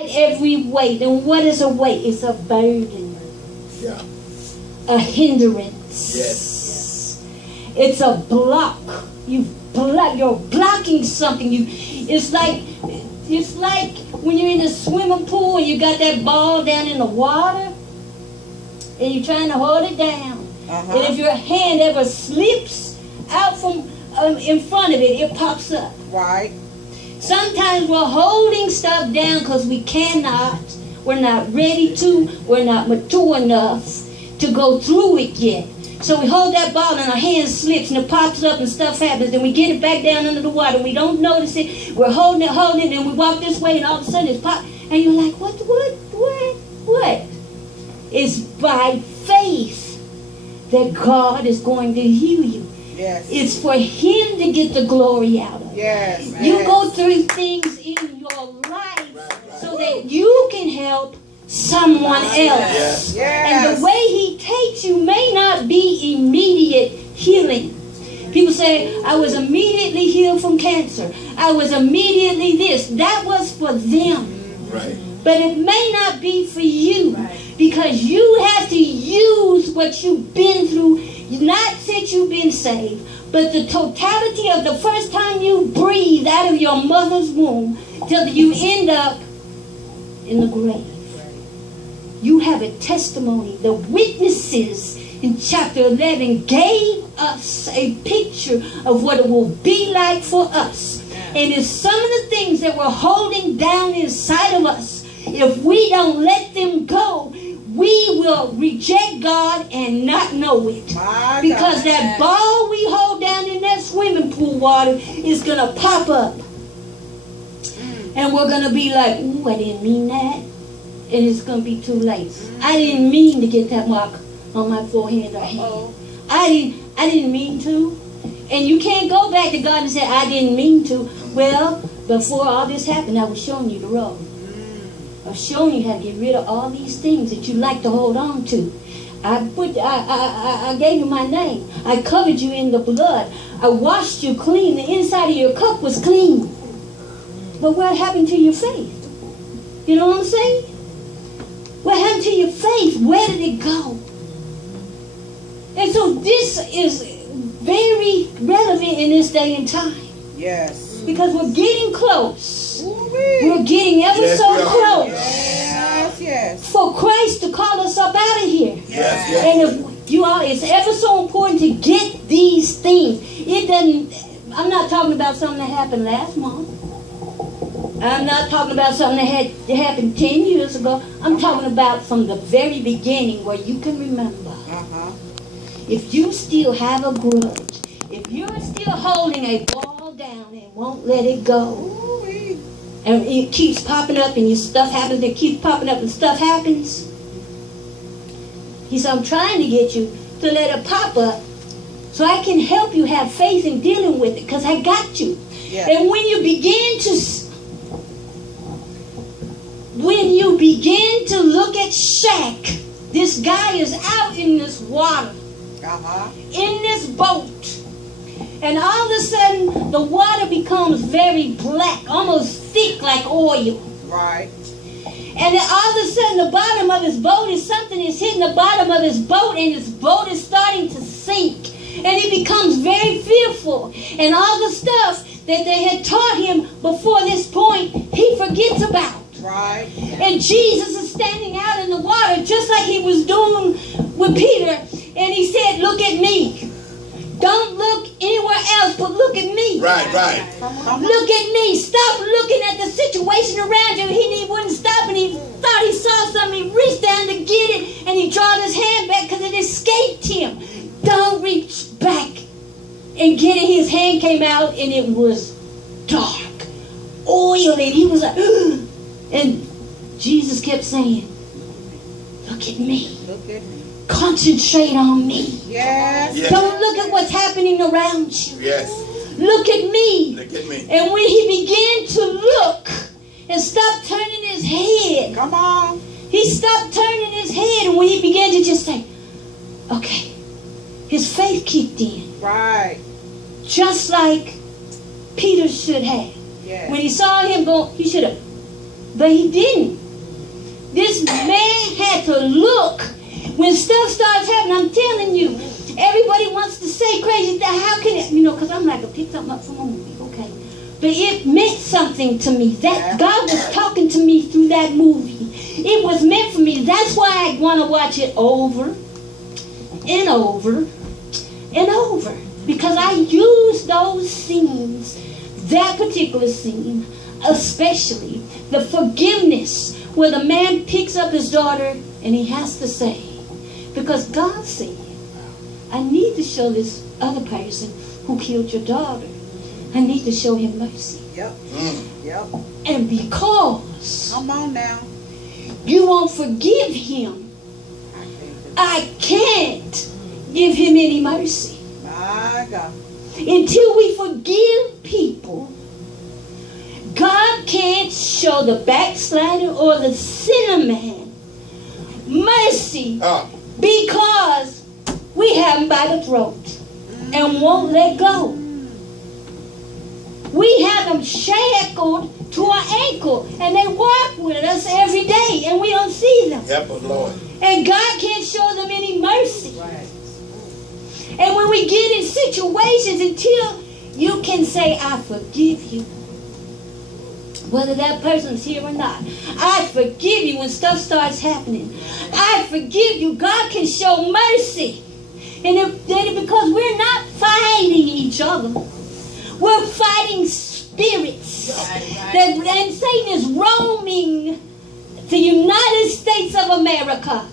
Every weight. And what is a weight? It's a burden. Yeah. A hindrance. Yes. It's a block. You're blocking something. It's like when you're in a swimming pool and you got that ball down in the water and you're trying to hold it down. And if your hand ever slips out from in front of it, it pops up. Right. Sometimes we're holding stuff down because we cannot. We're not ready to. We're not mature enough to go through it yet. So we hold that ball and our hand slips and it pops up and stuff happens. And we get it back down under the water. We don't notice it. We're holding it, and we walk this way and all of a sudden it's pop. And you're like, what? It's by faith that God is going to heal you. Yes. It's for Him to get the glory out of it. Yes. You go through things in your life so that you can help someone else. Yes. And the way He takes you may not be immediate healing. People say, I was immediately healed from cancer. I was immediately this. That was for them. Right. But it may not be for you. Because you have to use what you've been through, not since you've been saved, but the totality of the first time you breathe out of your mother's womb till you end up in the grave. You have a testimony. The witnesses in chapter 11 gave us a picture of what it will be like for us. And it's some of the things that we're holding down inside of us. If we don't let them go, we will reject God and not know it. Because that ball we hold down in that swimming pool water is going to pop up. And we're going to be like, ooh, I didn't mean that. And it's going to be too late. I didn't mean to get that mark on my forehead or hand. I didn't mean to. And you can't go back to God and say, I didn't mean to. Well, before all this happened, I was showing you the road. I was showing you how to get rid of all these things that you like to hold on to. I gave you my name. I covered you in the blood. I washed you clean. The inside of your cup was clean. But what happened to your faith? You know what I'm saying? What happened to your faith? Where did it go? And so this is very relevant in this day and time. Yes. Because we're getting close. We're getting ever so close. Yes. For Christ to call us up out of here. Yes. And if you are, it's ever so important to get these things. I'm not talking about something that happened last month. I'm not talking about something that happened 10 years ago. I'm talking about from the very beginning where you can remember. If you still have a grudge, if you're still holding a ball down and won't let it go, and it keeps popping up and your stuff happens, it keeps popping up and stuff happens. He said, I'm trying to get you to let it pop up so I can help you have faith in dealing with it because I got you. Yeah. And when you begin to look at Shaq, this guy is out in this water, in this boat. And all of a sudden, the water becomes very black, almost thick like oil. Right. And then all of a sudden, the bottom of his boat something is hitting the bottom of his boat, and his boat is starting to sink. And he becomes very fearful. And all the stuff that they had taught him before this point, he forgets about. Right. And Jesus is standing out in the water, just like he was doing with Peter. And he said, look at me. Don't look anywhere else, but look at me. Right. Look at me. Stop looking at the situation around you. He wouldn't stop, and he thought he saw something. He reached down to get it, and he drawn his hand back because it escaped him. Don't reach back and get it. His hand came out, and it was dark, oil, and he was like, ugh. And Jesus kept saying, look at me. Look at me. Concentrate on me. Yes. Don't look at what's happening around you. Yes. Look at me. Look at me. And when he began to look and stop turning his head. Come on. He stopped turning his head, and when he began to just say, okay, his faith kicked in. Right. Just like Peter should have. Yes. When he saw him go, he should have But he didn't. This man had to look. When stuff starts happening, I'm telling you, everybody wants to say crazy things. How can it, because I'm like, I picked something up from a movie, okay? But it meant something to me. That God was talking to me through that movie. It was meant for me. That's why I want to watch it over and over and over. Because I use those scenes, that particular scene, especially the forgiveness, where the man picks up his daughter and he has to say, because God said, I need to show this other person who killed your daughter, I need to show him mercy. Yep. Yep. And because Come on now. you won't forgive him, I can't give him any mercy. My God. Until we forgive people, God can't show the backslider or the sinner man mercy because we have him by the throat and won't let go. We have them shackled to our ankle and they walk with us every day and we don't see them. Yep, Lord. And God can't show them any mercy. Right. And when we get in situations, until you can say, I forgive you, whether that person's here or not, I forgive you when stuff starts happening. I forgive you. God can show mercy. And because we're not fighting each other, we're fighting spirits. And Satan is roaming the United States of America.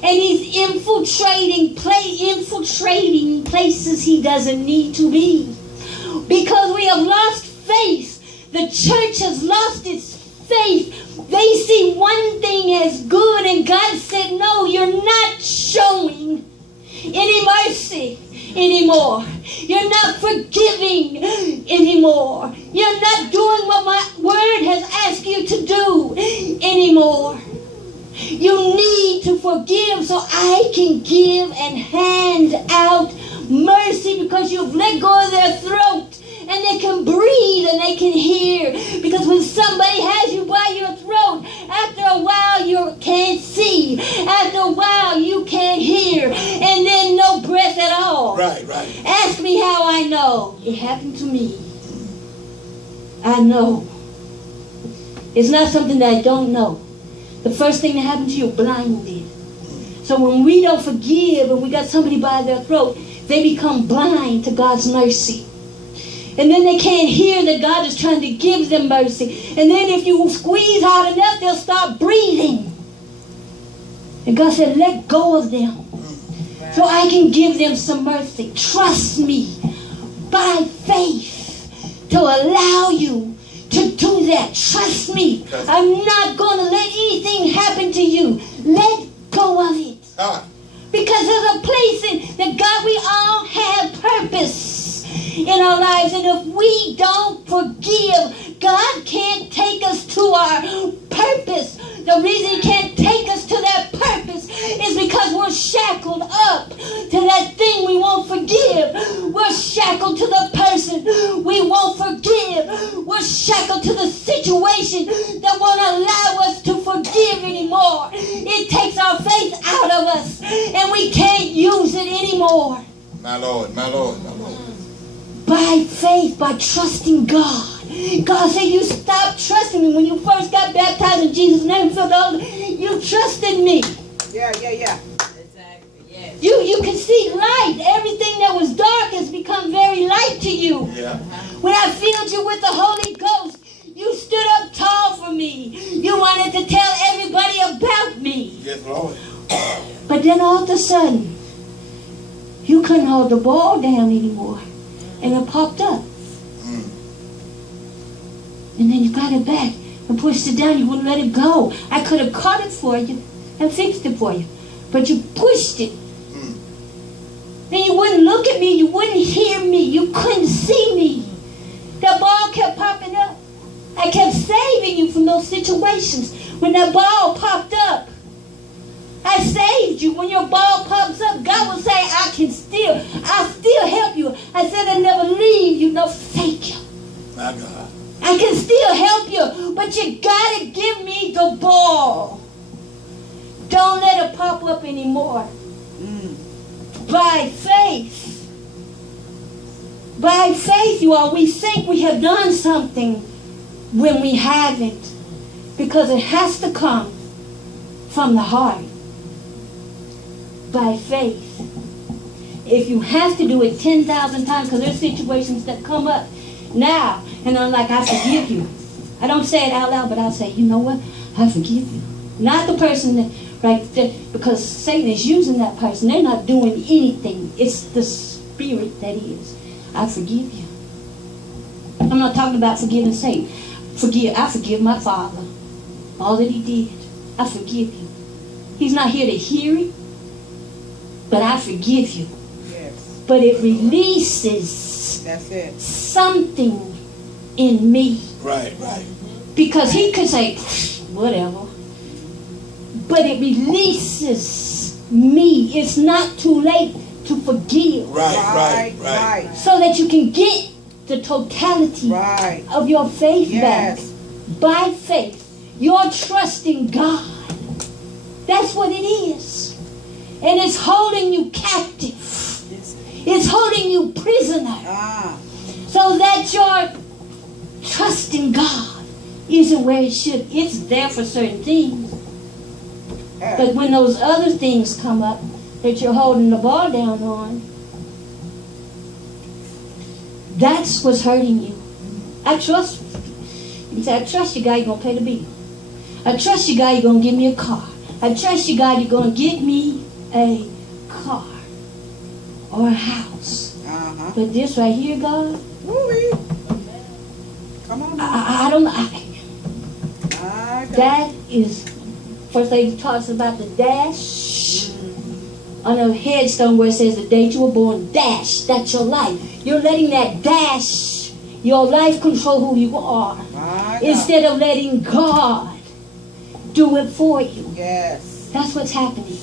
And he's infiltrating places he doesn't need to be. Because we have lost faith. The church has lost its faith. They see one thing as good, and God said, no, you're not showing any mercy anymore. You're not forgiving anymore. You're not doing what my word has asked you to do anymore. You need to forgive so I can give and hand out mercy, because you've let go of their throat and they can breathe and they can hear. Because when somebody has you by your throat, after a while you can't see. After a while you can't hear. And then no breath at all. Right. Ask me how I know. It happened to me. I know. It's not something that I don't know. The first thing that happened to you, blinded. So when we don't forgive and we got somebody by their throat, they become blind to God's mercy. And then they can't hear that God is trying to give them mercy. And then if you squeeze hard enough, they'll start breathing. And God said, let go of them so I can give them some mercy. Trust me by faith to allow you to do that. Trust me. I'm not going to let anything happen to you. Let go of it. Because there's a place in that God, we all have purpose in our lives. And if we don't forgive, God can't take us to our purpose. The reason he can't take us to that purpose is because we're shackled up to that thing we won't forgive. We're shackled to the person we won't forgive. We're shackled to the situation that won't allow us to forgive anymore. It takes our faith out of us and we can't use it anymore. My Lord. By faith, by trusting God. God said, you stopped trusting me when you first got baptized in Jesus' name. You trusted me. Yeah. Exactly. Yes. You can see light. Everything that was dark has become very light to you. Yeah. When I filled you with the Holy Ghost, you stood up tall for me. You wanted to tell everybody about me. Yes, Lord. But then all of a sudden, you couldn't hold the ball down anymore. And it popped up. And then you got it back and pushed it down. You wouldn't let it go. I could have caught it for you and fixed it for you. But you pushed it. Then you wouldn't look at me. You wouldn't hear me. You couldn't see me. The ball kept popping up. I kept saving you from those situations. When that ball popped up, I saved you. When your ball pops up, God will say, I'll still help you. I said I'll never leave you nor forsake you. My God. I can still help you, but you gotta give me the ball. Don't let it pop up anymore. By faith, you all, we think we have done something when we haven't, because it has to come from the heart. By faith. If you have to do it 10,000 times, because there's situations that come up now, and I'm like, I forgive you. I don't say it out loud, but I'll say, you know what? I forgive you. Not the person that, right there, because Satan is using that person. They're not doing anything. It's the spirit that is. I forgive you. I'm not talking about forgiving Satan. I forgive my father. All that he did. I forgive you. He's not here to hear it, but I forgive you. Yes. But it releases That's it. something in me. Right, right. Because he could say, whatever. But it releases me. It's not too late to forgive. Right. So that you can get the totality of your faith back. By faith. You're trusting God. That's what it is. And it's holding you captive. It's holding you prisoner. So that your trust in God isn't where it should. It's there for certain things. But when those other things come up that you're holding the ball down on, that's what's hurting you. I trust you. You say, I trust you, God, you're going to pay the bill. I trust you, God, you're going to give me a car. I trust you, God, you're going to get me a car or a house. But this right here, God, come on. I don't know. That is, First Lady talks about the dash on a headstone where it says the date you were born, dash, that's your life. You're letting that dash, your life, control who you are. Instead of letting God do it for you. Yes. That's what's happening.